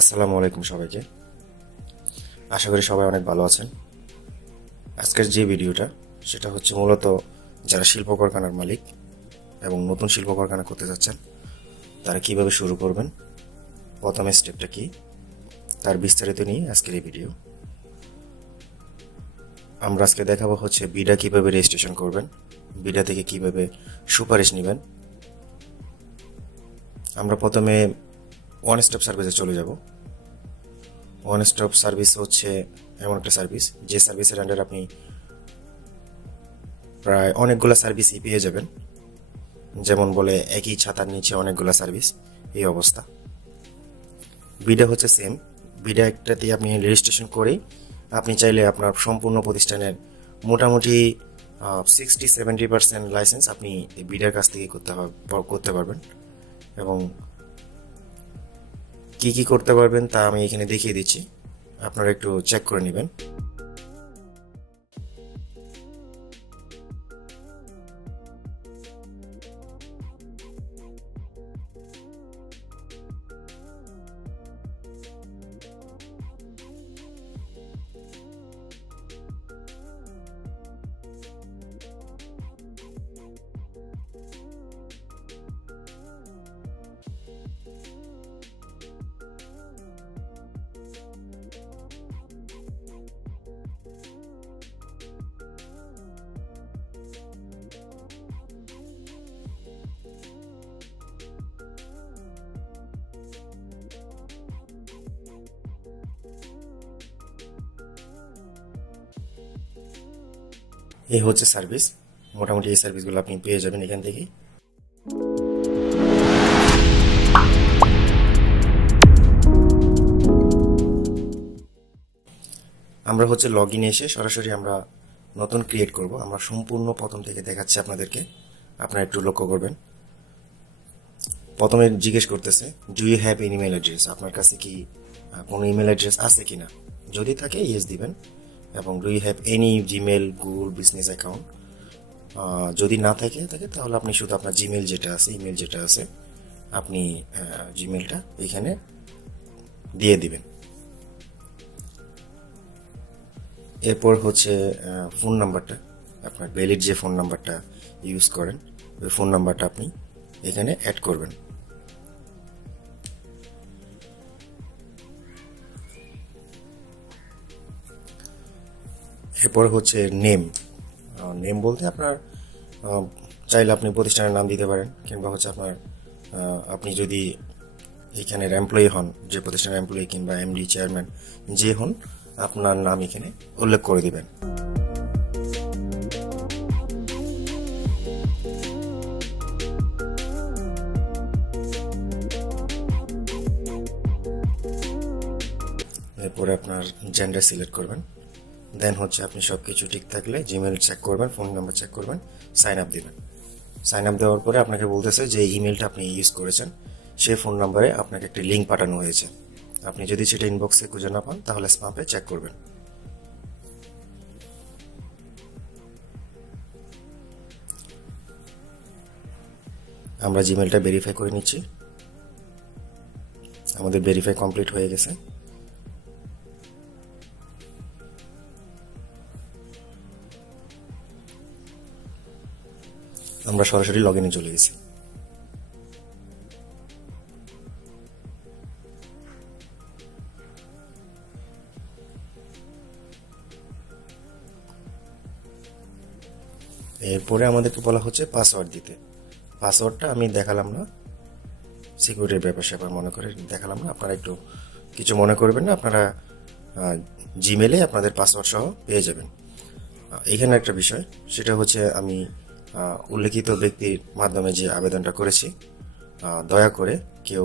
আসসালামু আলাইকুম সবাইকে। আশা করি সবাই অনেক ভালো আছেন। আজকের যে ভিডিওটা সেটা হচ্ছে মূলত যারা শিল্প কারখানার মালিক এবং নতুন শিল্প কারখানা করতে যাচ্ছেন তারা কিভাবে শুরু করবেন, প্রথম স্টেপটা কি, তার বিস্তারিত নিয়ে আজকের এই ভিডিও। আমরা আজকে দেখাবো হচ্ছে বিডা কিভাবে রেজিস্ট্রেশন করবেন, বিডা থেকে কিভাবে সুপারিশ নেবেন। আমরা প্রথমে ওয়ান স্টপ সার্ভিসে চলে যাব। ওয়ান স্টপ সার্ভিস হচ্ছে এমন একটা সার্ভিস যে সার্ভিসের আন্ডারে আপনি প্রায় অনেকগুলো সার্ভিসই পেয়ে যাবেন। যেমন বলে একই ছাতার নিচে অনেকগুলো সার্ভিস, এই অবস্থা। বিডা হচ্ছে সেম। বিডা একটাতে আপনি রেজিস্ট্রেশন করেই আপনি চাইলে আপনার সম্পূর্ণ প্রতিষ্ঠানের মোটামুটি 60-70% লাইসেন্স আপনি বিডার কাছ থেকে করতে পারবেন। এবং কি কি করতে পারবেন তা আমি এখানে দেখিয়ে দিচ্ছি, আপনারা একটু চেক করে নেবেন। এই হচ্ছে সার্ভিস, মোটামুটি এই সার্ভিসগুলো আপনি পেয়ে যাবেন এখান থেকে। আমরা হচ্ছে লগ ইনে এসে সরাসরি আমরা নতুন ক্রিয়েট করব। আমরা সম্পূর্ণ প্রথম থেকে দেখাচ্ছি আপনাদেরকে, আপনারা একটু লক্ষ্য করবেন। প্রথমে জিজ্ঞেস করতেছে do you have an email address, আপনার কাছে কি কোনো ইমেল অ্যাড্রেস আছে কিনা। যদি থাকে ইয়েস দিবেন। এবং do you have any Gmail, Google business account, যদি না থাকে তাহলে আপনি শুধু আপনার জিমেল যেটা আছে, ইমেল যেটা আছে, আপনি জিমেলটা এখানে দিয়ে দিবেন। এরপর হচ্ছে ফোন নাম্বারটা, আপনার ভ্যালিড যে ফোন নাম্বারটা ইউজ করেন ওই ফোন নাম্বারটা আপনি এখানে অ্যাড করবেন। এরপর হচ্ছে নেম। নেম বলতে আপনার চাইলে আপনি প্রতিষ্ঠানের নাম দিতে পারেন, কিংবা হচ্ছে আপনার আপনি যদি এখানের এমপ্লয়ি হন, যে প্রতিষ্ঠানের এমপ্লয়ি কিংবা এমডি, চেয়ারম্যান যে হন, আপনার নাম এখানে উল্লেখ করে দিবেন। এরপরে আপনার জেন্ডার সিলেক্ট করবেন। দেন হচ্ছে আপনি সবকিছু ঠিক থাকলে জিমেল চেক করবেন, ফোন নাম্বার চেক করবেন, সাইন আপ দিবেন। সাইন আপ দেওয়ার পরে আপনাকে বলতেছে যে ইমেলটা আপনি ইউজ করেছেন সেই ফোন নাম্বারে আপনাকে একটি লিঙ্ক পাঠানো হয়েছে। আপনি যদি সেটা ইনবক্সে খুঁজে না পান তাহলে স্প্যামে চেক করবেন। আমরা জিমেলটা ভেরিফাই করে নিচ্ছি। আমাদের ভেরিফাই কমপ্লিট হয়ে গেছে। আমরা সরাসরি লগ ইনে চলে গেছি। এরপরে আমাদেরকে বলা হচ্ছে পাসওয়ার্ড দিতে। পাসওয়ার্ডটা আমি দেখালাম না, সিকিউরিটির ব্যাপার স্যাপার মনে করে দেখালাম না, আপনারা একটু কিছু মনে করবেন না। আপনারা জিমেলে আপনাদের পাসওয়ার্ড সহ পেয়ে যাবেন। এখানে একটা বিষয়, সেটা হচ্ছে আমি উল্লেখিত ব্যক্তির মাধ্যমে যে আবেদনটা করেছি, দয়া করে কেউ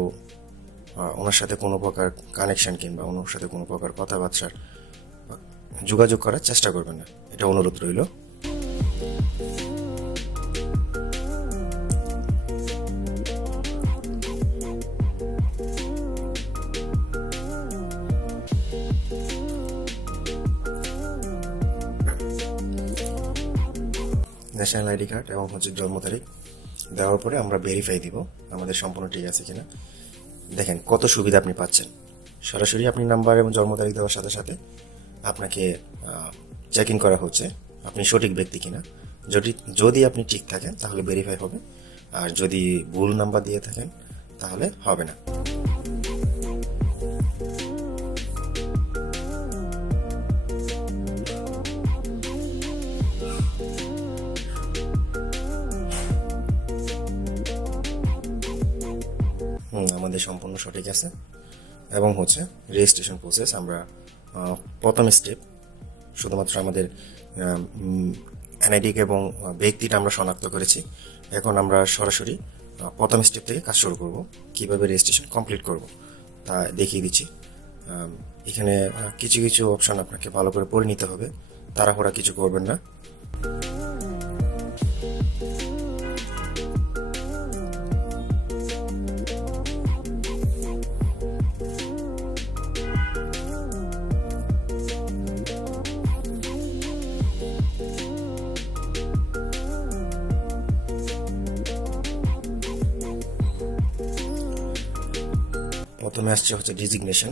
ওনার সাথে কোনো প্রকার কানেকশন কিংবা ওনার সাথে কোনো প্রকার কথাবার্তার যোগাযোগ করার চেষ্টা করবেন না, এটা অনুরোধ রইল। ন্যাশনাল আইডি কার্ড এবং হচ্ছে জন্ম তারিখ দেওয়ার পরে আমরা ভেরিফাই দিব আমাদের সম্পূর্ণ ঠিক আছে কিনা। দেখেন কত সুবিধা আপনি পাচ্ছেন। সরাসরি আপনি নাম্বার এবং জন্ম তারিখ দেওয়ার সাথে সাথে আপনাকে চেক ইন করা হচ্ছে আপনি সঠিক ব্যক্তি কিনা। যদি আপনি ঠিক থাকেন তাহলে ভেরিফাই হবে, আর যদি ভুল নাম্বার দিয়ে থাকেন তাহলে হবে না। আমাদের সম্পূর্ণ সঠিক আছে এবং হচ্ছে রেজিস্ট্রেশন প্রসেস। আমরা প্রথম স্টেপ শুধুমাত্র আমাদের এনআইডি এবং ব্যক্তিটা আমরা শনাক্ত করেছি। এখন আমরা সরাসরি প্রথম স্টেপ থেকে কাজ শুরু করব, কিভাবে রেজিস্ট্রেশন কমপ্লিট করব তা দেখিয়ে দিচ্ছি। এখানে কিছু কিছু অপশন আপনাকে ভালো করে পড়ে নিতে হবে, তাড়াহুড়া কিছু করবেন না। প্রথমে আসছে হচ্ছে ডিজিগনেশন,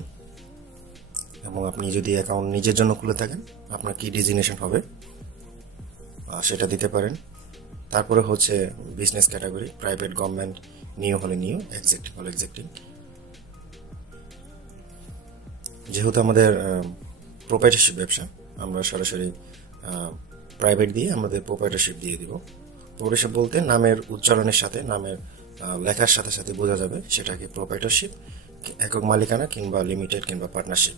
এবং আপনি যদি অ্যাকাউন্ট নিজের জন্য খুলে থাকেন আপনার কি ডিজিগনেশন হবে সেটা দিতে পারেন। তারপরে হচ্ছে business category, private, government, new হলে নিউ, এক্সিস্টিং হলে এক্সিস্টিং। যেহেতু আমাদের প্রোপ্রাইটারশিপ ব্যবসা, আমরা সরাসরি প্রাইভেট দিয়ে আমাদের প্রোপ্রাইটারশিপ দিয়ে দিব। প্রোপ্রাইটারশিপ বলতে নামের উচ্চারণের সাথে, নামের লেখার সাথে সাথে বোঝা যাবে সেটাকে প্রোপ্রাইটারশিপ, একক মালিকানা কিংবা লিমিটেড কিংবা পার্টনারশিপ।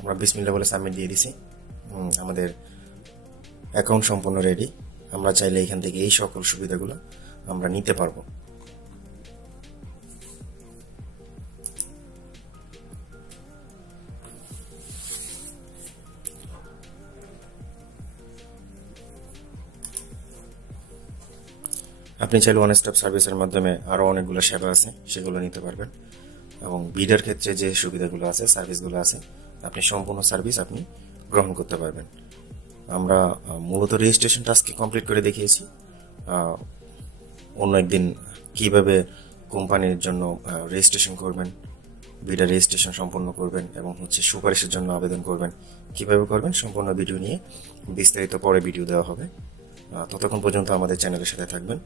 আমরা বিসমিল্লাহ বলে সাবমিট দিয়ে দিছি। আমাদের অ্যাকাউন্ট সম্পূর্ণ রেডি। আমরা চাইলে এখান থেকে এই সকল সুবিধাগুলো আমরা নিতে পারবো। আপনি চাইলে ওয়ান স্টপ সার্ভিসের মাধ্যমে আরো অনেকগুলো সেবা আছে, সেগুলো নিতে পারবেন। এবং বিডার ক্ষেত্রে যে সুবিধাগুলো আছে, সার্ভিসগুলো আছে, আপনি সম্পূর্ণ সার্ভিস আপনি গ্রহণ করতে পারবেন। আমরা মূলত রেজিস্ট্রেশন টাস্ককে কমপ্লিট করে দেখিয়েছি। অন্য একদিন কিভাবে কোম্পানির জন্য রেজিস্ট্রেশন করবেন, বিডার রেজিস্ট্রেশন সম্পন্ন করবেন এবং হচ্ছে সুপারিশের জন্য আবেদন করবেন, কিভাবে করবেন সম্পূর্ণ ভিডিও নিয়ে বিস্তারিত পরে ভিডিও দেওয়া হবে। ততক্ষণ পর্যন্ত আমাদের চ্যানেলের সাথে থাকবেন।